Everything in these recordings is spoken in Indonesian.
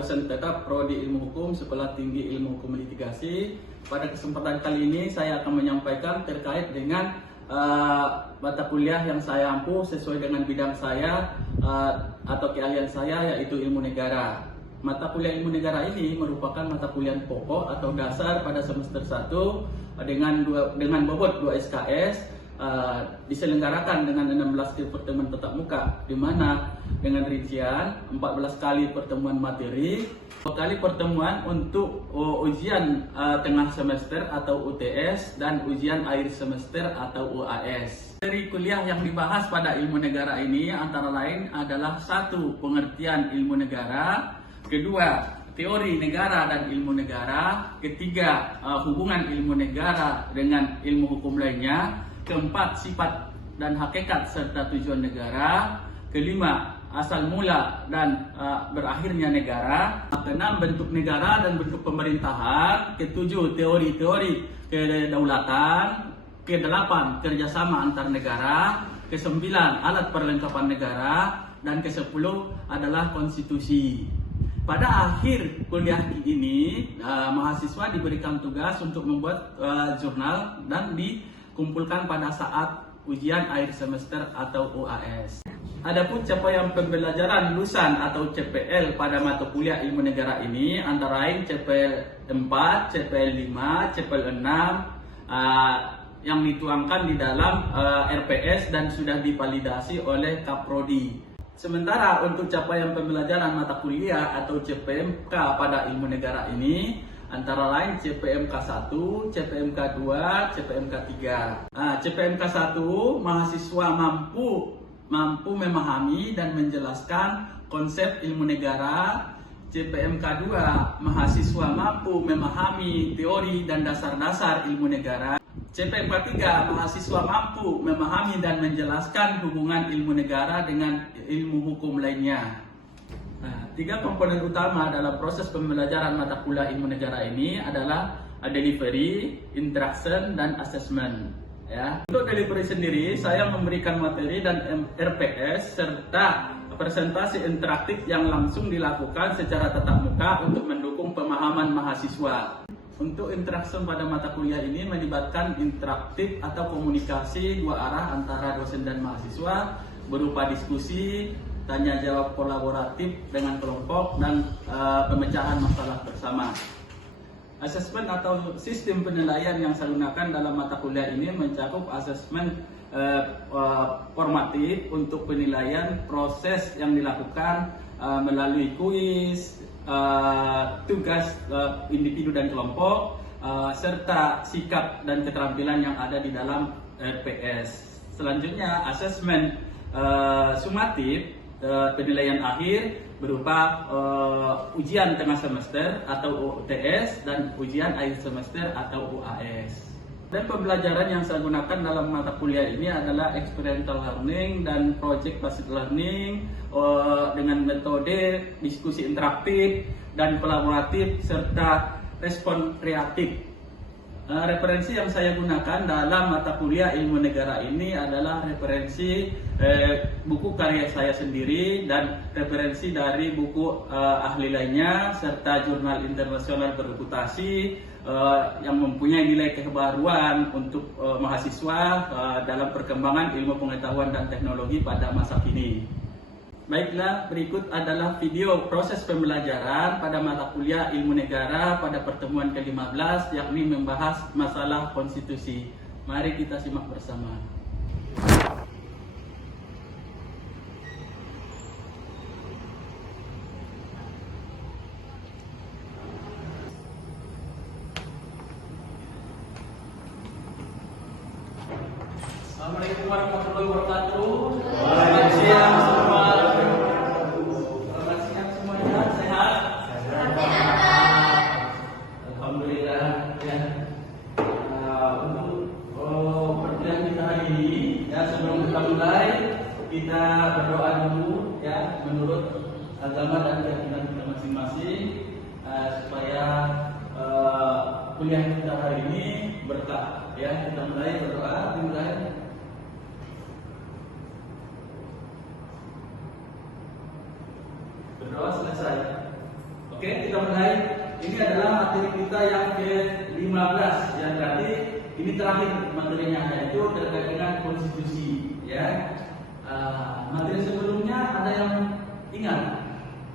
dosen tetap Prodi Ilmu Hukum Sekolah Tinggi Ilmu Hukum Litigasi. Pada kesempatan kali ini saya akan menyampaikan terkait dengan mata kuliah yang saya ampuh sesuai dengan bidang saya atau keahlian saya, yaitu ilmu negara. Mata kuliah ilmu negara ini merupakan mata kuliah pokok atau dasar pada semester 1 dengan bobot 2 SKS. Diselenggarakan dengan 16 kali pertemuan tatap muka, di mana dengan rincian 14 kali pertemuan materi, 2 kali pertemuan untuk ujian tengah semester atau UTS dan ujian akhir semester atau UAS. Dari kuliah yang dibahas pada ilmu negara ini antara lain adalah 1. Pengertian ilmu negara, 2. Teori negara dan ilmu negara, 3. Hubungan ilmu negara dengan ilmu hukum lainnya, 4. Sifat dan hakikat serta tujuan negara, 5. Asal mula dan berakhirnya negara, 6. Bentuk negara dan bentuk pemerintahan, 7. Teori-teori kedaulatan, 8. Kerjasama antar negara, 9. Alat perlengkapan negara, dan 10 adalah konstitusi. Pada akhir kuliah ini, mahasiswa diberikan tugas untuk membuat jurnal dan dikumpulkan pada saat ujian akhir semester atau UAS. Adapun capaian pembelajaran lulusan atau CPL pada mata kuliah ilmu negara ini antara lain CPL 4, CPL 5, CPL 6 yang dituangkan di dalam RPS dan sudah divalidasi oleh Kaprodi. Sementara untuk capaian pembelajaran mata kuliah atau CPMK pada ilmu negara ini antara lain CPMK 1, CPMK 2, CPMK 3. CPMK 1 mahasiswa mampu memahami dan menjelaskan konsep ilmu negara. CPMK 2 mahasiswa mampu memahami teori dan dasar-dasar ilmu negara. CPMK 3 mahasiswa mampu memahami dan menjelaskan hubungan ilmu negara dengan ilmu hukum lainnya. 3 komponen utama dalam proses pembelajaran mata kuliah ilmu negara ini adalah delivery, interaction, dan assessment. Ya. Untuk delivery sendiri, saya memberikan materi dan RPS serta presentasi interaktif yang langsung dilakukan secara tatap muka untuk mendukung pemahaman mahasiswa. Untuk interaksi pada mata kuliah ini melibatkan interaktif atau komunikasi 2 arah antara dosen dan mahasiswa berupa diskusi, tanya jawab kolaboratif dengan kelompok, dan pemecahan masalah bersama. Asesmen atau sistem penilaian yang saya gunakan dalam mata kuliah ini mencakup asesmen formatif untuk penilaian proses yang dilakukan melalui kuis, tugas individu dan kelompok, serta sikap dan keterampilan yang ada di dalam RPS. Selanjutnya asesmen sumatif, penilaian akhir berupa ujian tengah semester atau UTS dan ujian akhir semester atau UAS. Dan pembelajaran yang saya gunakan dalam mata kuliah ini adalah experiential learning dan project based learning dengan metode diskusi interaktif dan kolaboratif serta respon kreatif. Referensi yang saya gunakan dalam mata kuliah ilmu negara ini adalah referensi buku karya saya sendiri dan referensi dari buku ahli lainnya serta jurnal internasional berreputasi yang mempunyai nilai kebaruan untuk mahasiswa dalam perkembangan ilmu pengetahuan dan teknologi pada masa kini. Baiklah, berikut adalah video proses pembelajaran pada mata kuliah ilmu negara pada pertemuan ke-15, yakni membahas masalah konstitusi. Mari kita simak bersama. Assalamualaikum warahmatullahi wabarakatuh. Selamat siang semua. Selamat siang semuanya. Sehat? Sehat. Alhamdulillah. Ya. Untuk perkuliahan kita hari ini, ya, sebelum kita mulai, kita berdoa dulu, ya, menurut agama dan keyakinan kita masing-masing, supaya kuliah kita hari ini berkah. Ya, kita mulai berdoa. Dimulai. Berdoa selesai. Oke, kita mulai. Ini adalah materi kita yang ke-15, yang berarti ini terakhir materinya, yaitu terkait dengan konstitusi. Ya, materi sebelumnya ada yang ingat?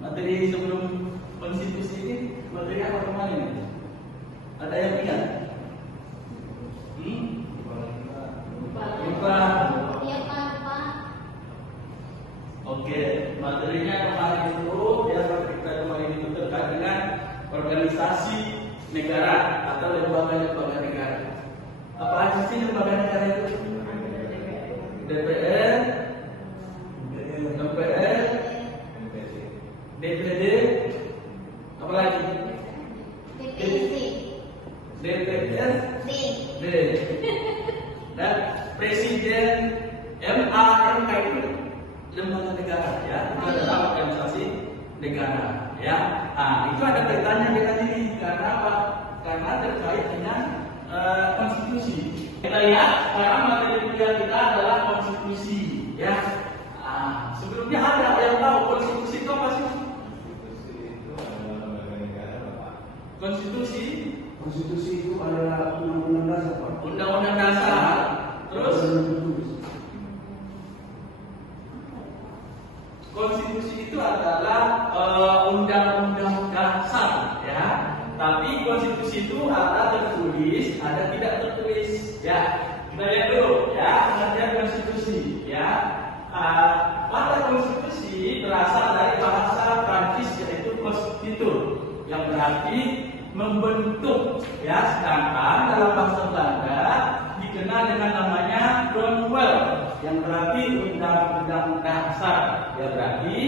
Materi sebelum konstitusi ini materi apa kemarin? Ada yang ingat? Lupa. Oke, materinya kemarin itu ya kita kemarin itu terkait dengan organisasi negara atau lembaga-lembaga negara. Apa aja sih lembaga negara itu? DPR, MPR, DPD, apa lagi? DPR, D, dan Presiden, MA, MK itu lembaga negara, ya, itu adalah organisasi negara, ya. Itu ada kaitannya dengan ini karena apa? Karena terkait dengan konstitusi. Kita lihat sekarang materi kuliah kita adalah konstitusi, ya. Sebelumnya ada yang tahu konstitusi itu apa sih? Konstitusi itu adalah undang-undang dasar, Pak. Undang-undang dasar. Terus konstitusi itu adalah undang-undang dasar, ya. Tapi konstitusi itu ada tertulis, ada tidak tertulis, ya. Kita lihat dulu, ya, pengertian konstitusi, ya. Kata konstitusi berasal dari bahasa Prancis yaitu constitut, yang berarti membentuk, ya. Sedangkan dalam bahasa Belanda dikenal dengan namanya Grondwet, yang berarti undang-undang dasar. Ya, berarti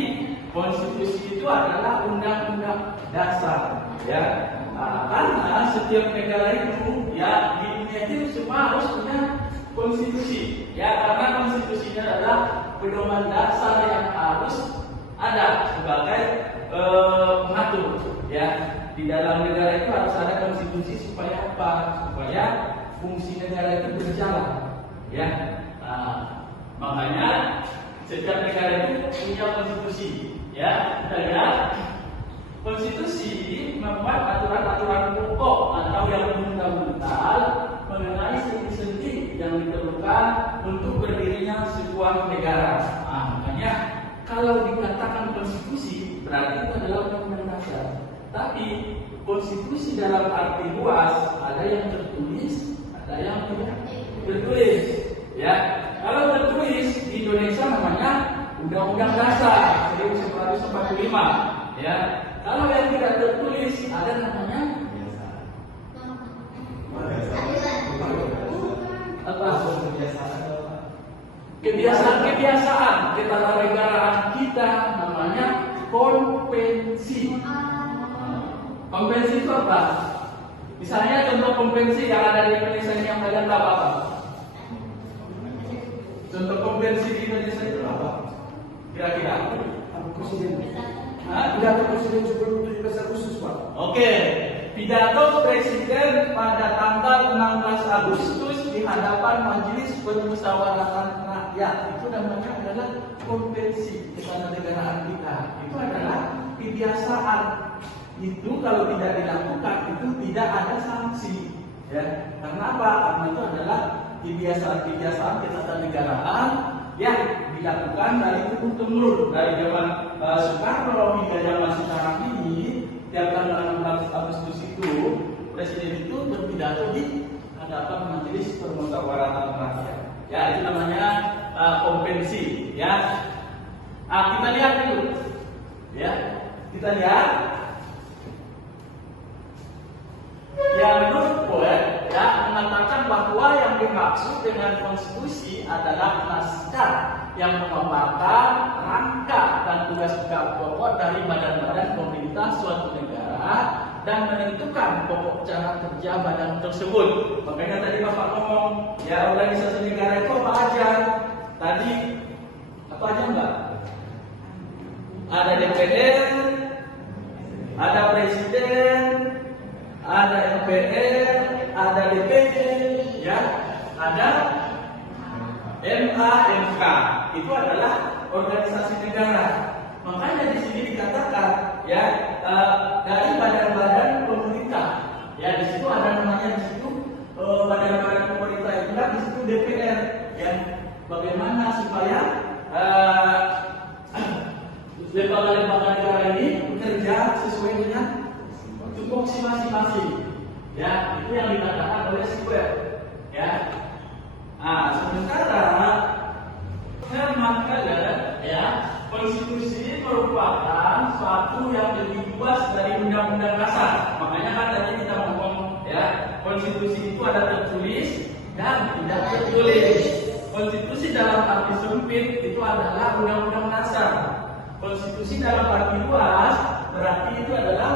konstitusi itu adalah undang-undang dasar, ya. Karena setiap negara itu, ya, di dunia itu semua harus punya konstitusi, ya, karena konstitusinya adalah pedoman dasar yang harus ada sebagai pengatur, ya. Di dalam negara itu harus ada konstitusi supaya apa? Supaya fungsi negara itu berjalan, ya. Makanya setiap negara itu punya konstitusi, ya. Kita lihat konstitusi membuat aturan-aturan pokok atau yang fundamental mengenai sendi-sendi yang diperlukan untuk berdirinya sebuah negara. Makanya kalau dikatakan konstitusi berarti itu adalah undang-undang dasar. Tapi konstitusi dalam arti luas ada yang tertulis, ada yang tidak tertulis, ya. Kalau tertulis di Indonesia namanya Undang-Undang Dasar 1945, ya. Kalau yang tidak tertulis ada namanya apa? Kebiasaan ketatanegaraan kita namanya konvensi. Konvensi itu apa? Misalnya contoh konvensi yang ada di Indonesia ini yang kalian tahu apa? Contoh konvensi di Indonesia itu apa? Kira-kira? Pidato Presiden sebelum 17 Agustus, Pak. Oke, pidato Presiden pada tanggal 16 Agustus di hadapan Majelis Permusyawaratan Rakyat. Itu namanya adalah konvensi ketatanegaraan kita. Itu adalah kebiasaan. Itu kalau tidak dilakukan itu tidak ada sanksi, ya. Karena apa? Karena itu adalah kebiasaan ketatanegaraan yang dilakukan dari turun-temurun dari zaman Soekarno hingga zaman sekarang ini. Tiap tanggal 16 Agustus itu Presiden itu berpidato di hadapan Majelis Permusyawaratan Rakyat. Ya, itu namanya konvensi, ya. Kita lihat dulu, ya. Kita lihat. Yang menurut poet, ya, mengatakan bahwa yang dimaksud dengan konstitusi adalah naskah yang memaparkan rangka dan tugas pokok dari badan-badan pemerintah suatu negara dan menentukan pokok cara kerja badan tersebut. Makanya tadi Bapak ngomong, ya, organisasi negara itu apa aja? Tadi apa aja, Mbak? Ada DPR, ada Presiden, ada MPR, ada DPD, ya, ada MA, MK. Itu adalah organisasi negara. Makanya di sini dikatakan, ya, dari badan-badan pemerintah. Ya, di situ ada namanya di situ badan-badan pemerintah itu kan di situ DPR. Ya, bagaimana supaya lembaga-lembaga negara ini bekerja sesuai dengan tupoksi masing-masing. Ya, itu yang dikatakan oleh Square. Ya, sementara Herman Keller, ya, konstitusi merupakan suatu yang lebih luas dari undang-undang dasar. Makanya kan tadi kita ngomong, ya, konstitusi itu ada tertulis dan tidak tertulis. Konstitusi dalam arti sempit itu adalah undang-undang dasar. Konstitusi dalam arti luas berarti itu adalah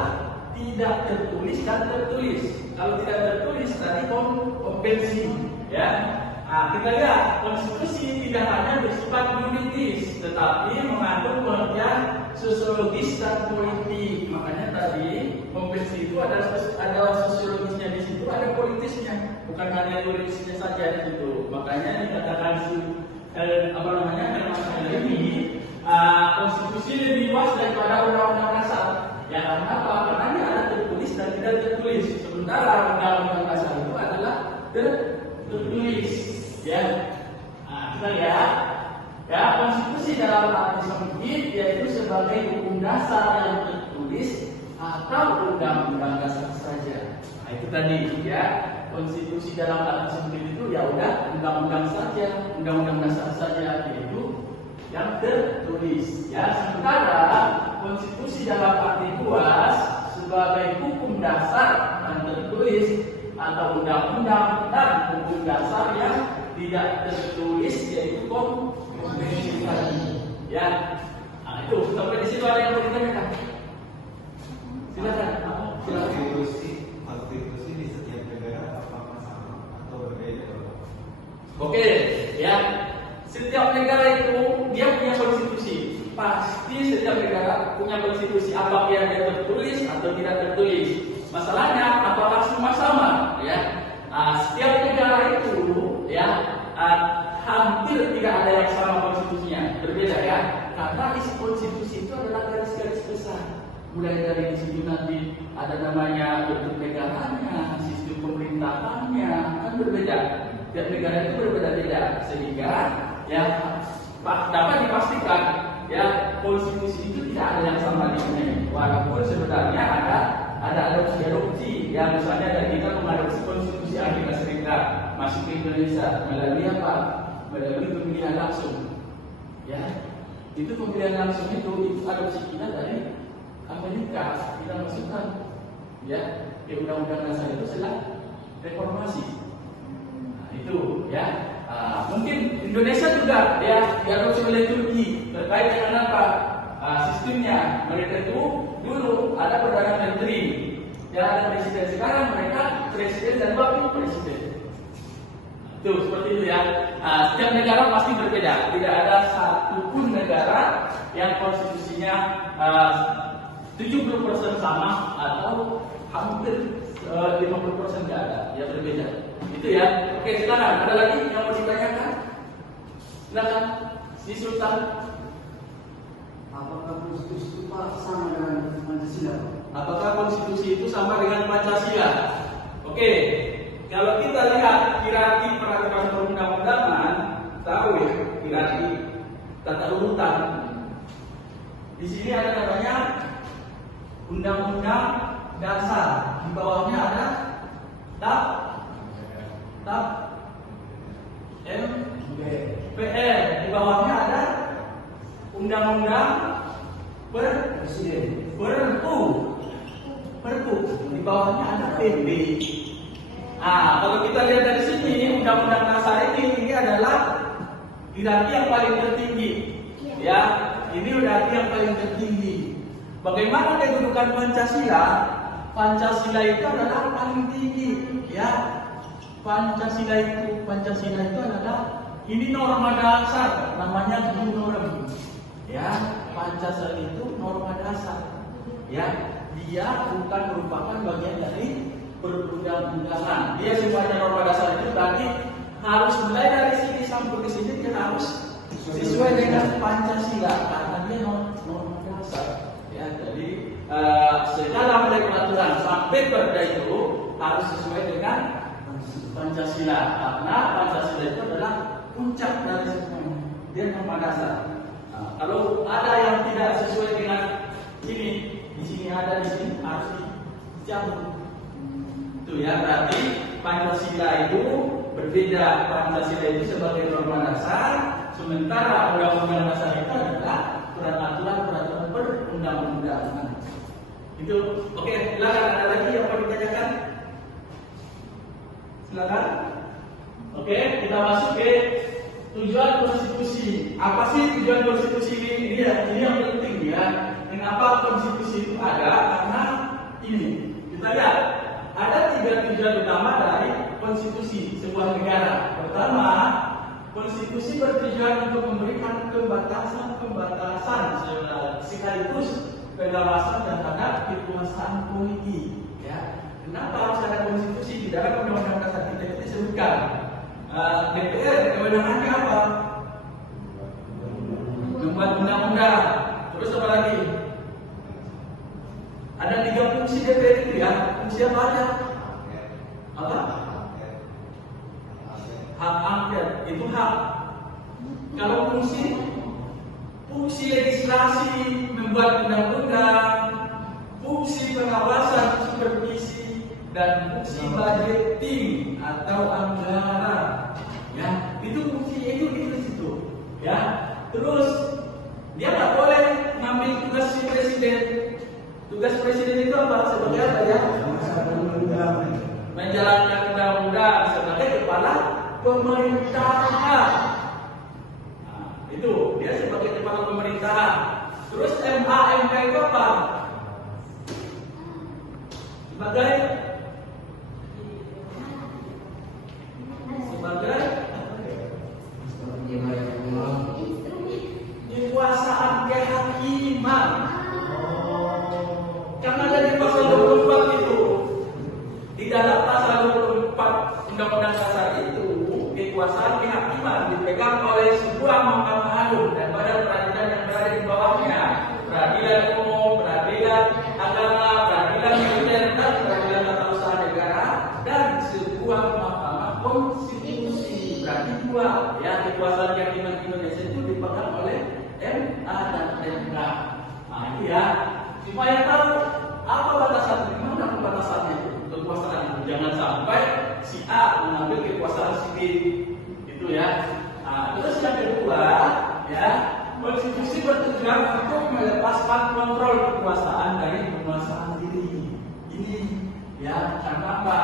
tidak tertulis dan tertulis. Kalau tidak tertulis tadi konvensi, ya. Kita lihat konstitusi tidak hanya bersifat yuridis, tetapi mengandung pengertian sosiologis dan politik. Makanya tadi konvensi itu ada sosiologisnya di situ, ada politisnya, bukan hanya yuridisnya saja di situ. Makanya dikatakan ini konstitusi lebih luas daripada undang-undang dasar. Ya, karena apa? Karena dia ada tertulis dan tidak tertulis. Sementara undang-undang dasar itu adalah tertulis. Ya, kita lihat, ya, konstitusi dalam arti sempit yaitu sebagai hukum dasar yang tertulis atau undang-undang dasar saja. Itu tadi, ya, konstitusi dalam arti sempit itu ya udah undang-undang saja, undang-undang dasar saja, yaitu yang tertulis. Ya, sementara konstitusi dalam arti luas sebagai hukum dasar yang tertulis atau undang-undang dan hukum dasar yang tidak tertulis yaitu konvensi. Ya, itu sampai di situ ada yang mau ditanyakan? Silakan. Konstitusi di setiap negara apakah sama atau berbeda? Oke, ya. Setiap negara itu dia punya konstitusi. Pasti setiap negara punya konstitusi, apakah yang tertulis atau tidak tertulis. Masalahnya apakah semua sama, ya? Setiap negara itu, ya, hampir tidak ada yang sama konstitusinya, berbeda, ya. Karena isi konstitusi itu adalah garis-garis besar. Mulai dari di sini nanti ada namanya bentuk negaranya, sistem pemerintahannya, kan berbeda. Tiap negara itu berbeda-beda, sehingga ya dapat dipastikan, ya, konstitusi itu tidak ada yang sama di dunia. Walaupun sebenarnya ada adopsi, ya, misalnya dari kita mengadopsi konstitusi Amerika Serikat masuk ke Indonesia melalui apa? Melalui pemilihan langsung. Ya, itu pemilihan langsung itu adopsi kita dari Amerika, kita masukkan, ya, ke undang-undang dasar itu setelah reformasi. Nah, itu, ya. Mungkin Indonesia juga, ya, diadopsi oleh Turki terkait dengan apa? Sistemnya. Mereka itu dulu ada perdana menteri, ya, ada presiden. Sekarang mereka presiden dan wakil presiden. Tuh, seperti itu, ya. Setiap negara pasti berbeda. Tidak ada satupun negara yang konstitusinya 70% sama atau hampir 50% tidak ada, ya, berbeda. Itu, ya. Oke, sekarang ada lagi yang mau ditanyakan? Silakan, si Sultan. Apakah konstitusi itu sama dengan Pancasila? Apakah konstitusi itu sama dengan Pancasila? Oke, kalau kita lihat hierarki peraturan perundang-undangan, tahu, ya, hierarki tata urutan. Di sini ada namanya Undang-Undang Dasar. Di bawahnya ada MPR. Di bawahnya ada Undang-Undang Presiden. Perpu. Di bawahnya ada PP. Kalau kita lihat dari sini, Undang-Undang Dasar ini adalah hierarki yang paling tertinggi. Ya, ini hierarki yang paling tertinggi. Bagaimana kedudukan Pancasila? Pancasila itu adalah paling tinggi, ya. Pancasila itu adalah ini norma dasar, namanya norm. Ya, Pancasila itu norma dasar. Ya, dia bukan merupakan bagian dari perundang-undangan. Dia semuanya norma dasar itu tadi harus mulai dari sini sampai ke sini dia harus sesuai dengan Pancasila karena dia norma dasar. Ya, jadi segala mulai peraturan sampai perda itu harus sesuai dengan Pancasila, karena Pancasila itu adalah puncak dari semuanya, dia norma dasar. Kalau ada yang tidak sesuai dengan ini, di sini ada, di sini harus dicabut. Itu ya, berarti Pancasila itu berbeda. Pancasila itu sebagai norma dasar, sementara Undang-Undang Dasar itu adalah peraturan-peraturan perundang-undangan. Itu oke, silakan, ada lagi yang mau ditanyakan? Silakan. Oke, kita masuk ke tujuan konstitusi. Apa sih tujuan konstitusi ini? Ini yang penting ya. Kenapa konstitusi itu ada? Karena ini. Kita lihat, ada 3 tujuan utama dari konstitusi sebuah negara. Pertama, konstitusi bertujuan untuk memberikan pembatasan sekaligus pengawasan terhadap kekuasaan politik. Ya. Kenapa harus ada konstitusi? Di dalam Undang-Undang Dasar kita itu disebutkan DPR kewenangannya apa? Membuat undang-undang. Terus apa lagi? Ada 3 fungsi DPR itu ya. Fungsi apa aja? Apa? Hak angket. Itu hak. Kalau fungsi legislasi, membuat undang-undang, fungsi pengawasan, supervisi, dan fungsi budgeting atau anggaran. Ya, itu fungsinya itu di situ. Ya, terus dia nggak boleh ngambil tugas si presiden. Tugas presiden itu apa? Sebagai apa ya? Menjalankan undang-undang sebagai kepala pemerintahan. Nah, itu dia sebagai kepala pemerintahan. Terus MA itu apa? Sebagai kekuasaan kehakiman. Karena dari pasal 24 itu, di dalam pasal 24 Undang-Undang Dasar itu, kekuasaan kehakiman dipegang oleh sebuah mahkamah agung dan badan peradilan yang berada di bawahnya, peradilan umum, peradilan agama, peradilan militer, dan peradilan tata usaha negara, dan sebuah mahkamah konstitusi. Berarti 2 ya, kekuasaan kehakiman Indonesia itu dipegang oleh MA dan MK. Nah itu ya, supaya tahu apa batasan, mana batasannya kekuasaan itu. Jangan sampai si A mengambil kekuasaan si B, itu ya. Nah, terus yang kedua, ya, konstitusi bertujuan untuk melepaskan kontrol kekuasaan dari penguasaan diri. Ini, ya, karena apa?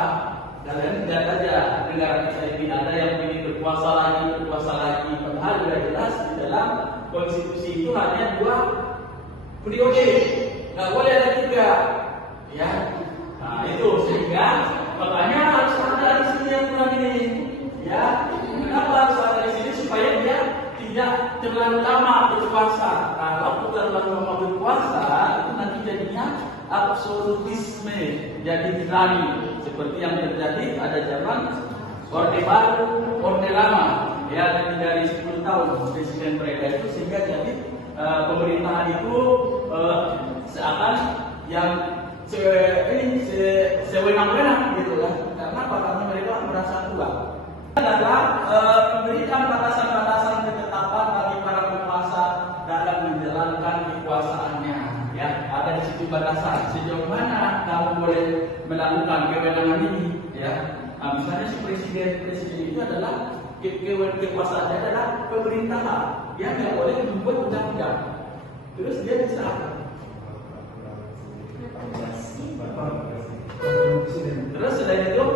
Kalian lihat aja negara kita ini ada yang ingin berkuasa lagi, padahal sudah jelas di dalam konstitusi itu hanya 2 periode, nggak boleh ada 3, ya. Nah itu sehingga makanya harus ada di sini aturan ini, ya. Kenapa harus ada di sini? Supaya dia tidak terlalu lama berkuasa. Kalau terlalu lama berkuasa itu nanti jadinya absolutisme, jadi tirani seperti yang terjadi pada zaman Orde Baru, Orde Lama, ya, dari 10 tahun Presiden Preda itu, sehingga jadi pemerintahan itu seakan yang sewenang-wenang gitu kan. Karena karena mereka merasa kuat. Adalah memberikan batasan-batasan ketetapan bagi para penguasa dalam menjalankan kekuasaannya. Ya, ada di situ batasan sejauh mana kamu boleh melakukan kewenangan ini. Ya, nah, misalnya si presiden itu adalah kekuasaannya adalah pemerintahan. Dia nggak boleh membuat undang-undang. Terus dia bisa terus selain itu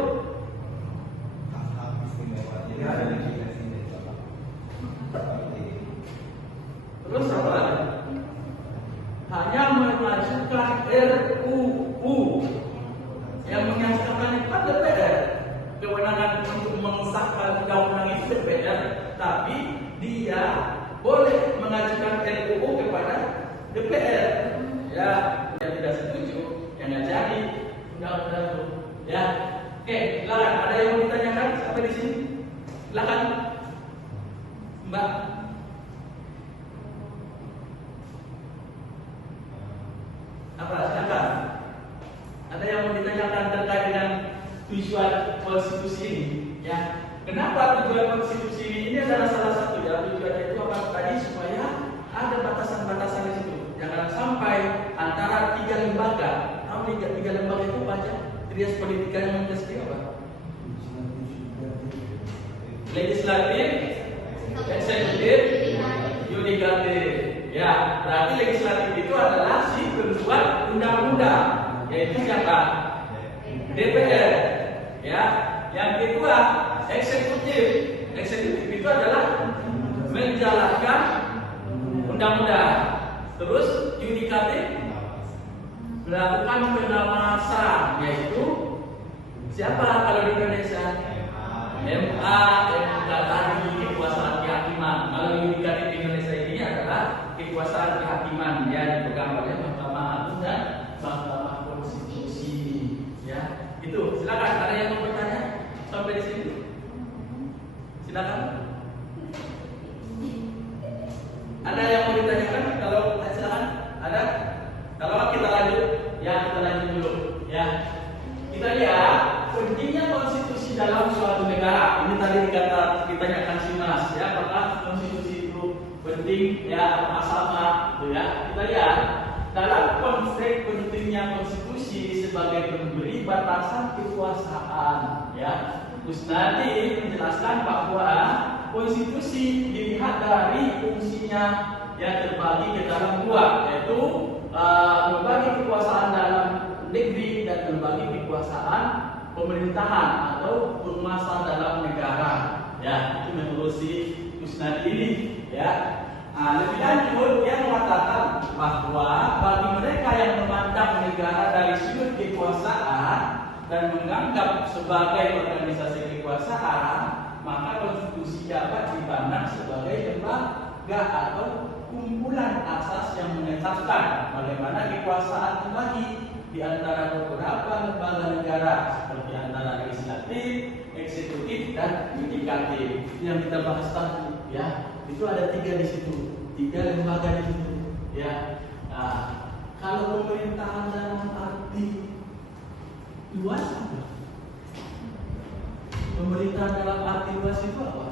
terus apa lagi? Hanya mengajukan RUU yang menyatakan itu DPR. Kewenangan untuk mengesahkan undang-undang itu DPR, tapi dia boleh mengajukan RUU kepada DPR. Ya, yang tidak setuju, yang nggak jadi undang-undang itu. Ya, oke, silakan. Ada yang mau ditanyakan sampai di sini? Silakan, Mbak. Apa? konstitusi ini, ya. Kenapa tujuan konstitusi ini adalah salah satu ya tujuannya itu apa tadi supaya ada batasan-batasan di situ. Jangan sampai antara tiga lembaga, tiga lembaga itu baca trias politika yang menjadi apa? Legislatif, eksekutif, yudikatif. Ya, berarti legislatif itu adalah si pembuat undang-undang, yaitu siapa? DPR. Ya, yang kedua eksekutif. Eksekutif itu adalah menjalankan undang-undang. Terus yudikatif melakukan pengawasan, yaitu siapa kalau di Indonesia? MA, MK tadi kekuasaan kehakiman. Kalau yudikatif di Indonesia ini adalah kekuasaan kehakiman yang dipegang oleh Mahkamah Agung dan Mahkamah Konstitusi. Ya, itu. Silakan. Ada yang mau bertanya sampai di sini? Silakan. Ada yang mau ditanyakan? Kalau silakan. Ada? Kalau kita lanjut, ya kita lanjut dulu. Ya, kita lihat pentingnya konstitusi dalam suatu negara. Ini tadi ditanyakan si Mas, ya apakah konstitusi itu penting? Ya, apakah sama? Gitu ya. Kita lihat dalam konteks pentingnya konstitusi sebagai pemberi batasan kekuasaan. Ya, Kusnadi menjelaskan bahwa konstitusi dilihat dari fungsinya yang terbagi ke dalam dua, yaitu membagi kekuasaan dalam negeri dan membagi kekuasaan pemerintahan atau penguasa dalam negara. Ya, itu menurut si Kusnadi ini. Ya, lebih lanjut dia mengatakan bahwa bagi mereka yang memandang negara dari sudut kekuasaan dan menganggap sebagai organisasi kekuasaan, maka konstitusi dapat dipandang sebagai lembaga atau kumpulan asas yang menetapkan bagaimana kekuasaan terbagi di antara beberapa lembaga negara seperti antara legislatif, eksekutif, dan yudikatif. Yang kita bahas tadi, ya, itu ada tiga di situ, tiga lembaga di situ. Ya, nah, kalau pemerintahan dalam arti luas apa? Pemerintahan dalam arti luas itu apa?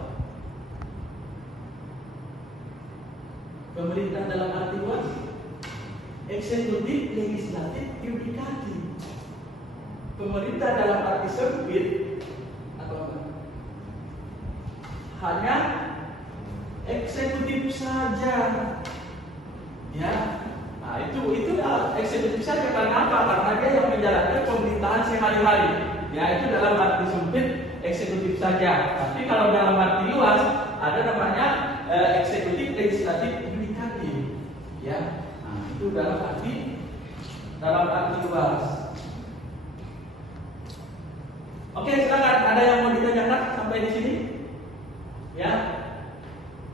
Pemerintah dalam arti luas, eksekutif, legislatif, yudikatif. Pemerintah dalam arti sempit apa? Hanya eksekutif saja. Ya, nah itu eksekutif saja karena apa? Karena dia yang menjalankan pemerintahan sehari-hari. Ya, itu dalam arti sempit eksekutif saja. Tapi kalau dalam arti luas ada namanya eksekutif, legislatif, yudikatif. Ya, nah, itu dalam arti luas. Oke, silakan. Ada yang mau ditanyakan sampai di sini? Ya.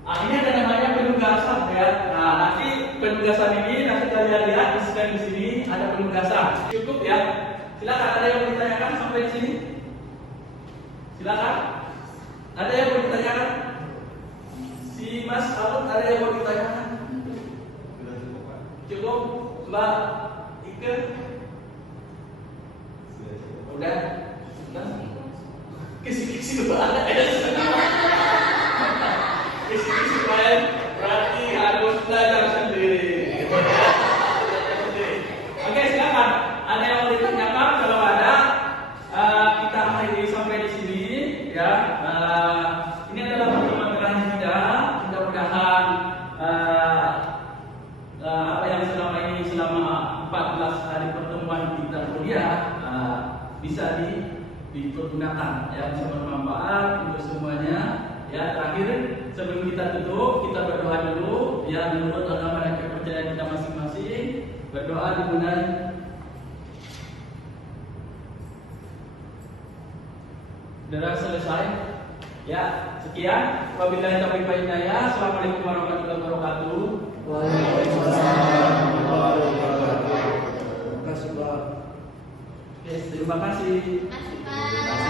Ini ada namanya penugasan ya. Nah, nanti penugasan ini nanti kalian lihat di sini ada penugasan. Cukup ya. Silakan. Ada yang mau ditanyakan sampai di sini? Silakan. Ada yang mau ditanyakan? Si Mas Alun ada yang mau ditanyakan? Sudah cukup, Pak. Cukup, Mbak Ike? Sudah cukup. Udah? Kisi-kisi banget ya. Kisi-kisi banget. Berarti harus belajar sendiri. Oke, silakan. Ada yang mau ditanyakan? Kalau ada, kita akhiri sampai di sini. Ya, ini adalah pertemuan terakhir kita. Mudah-mudahan apa yang selama 14 hari pertemuan kita kuliah bisa dipergunakan, ya, bisa bermanfaat untuk semuanya. Ya, terakhir sebelum kita tutup, kita berdoa dulu. Ya, menurut agama dan kepercayaan kita masing-masing, berdoa dimulai. Sudah selesai. Ya, sekian. Wabillahi taufiq wal hidayah. Assalamualaikum warahmatullahi wabarakatuh. Waalaikumsalam warahmatullahi wabarakatuh. Terima kasih, Pak. Terima kasih. Terima kasih, Pak.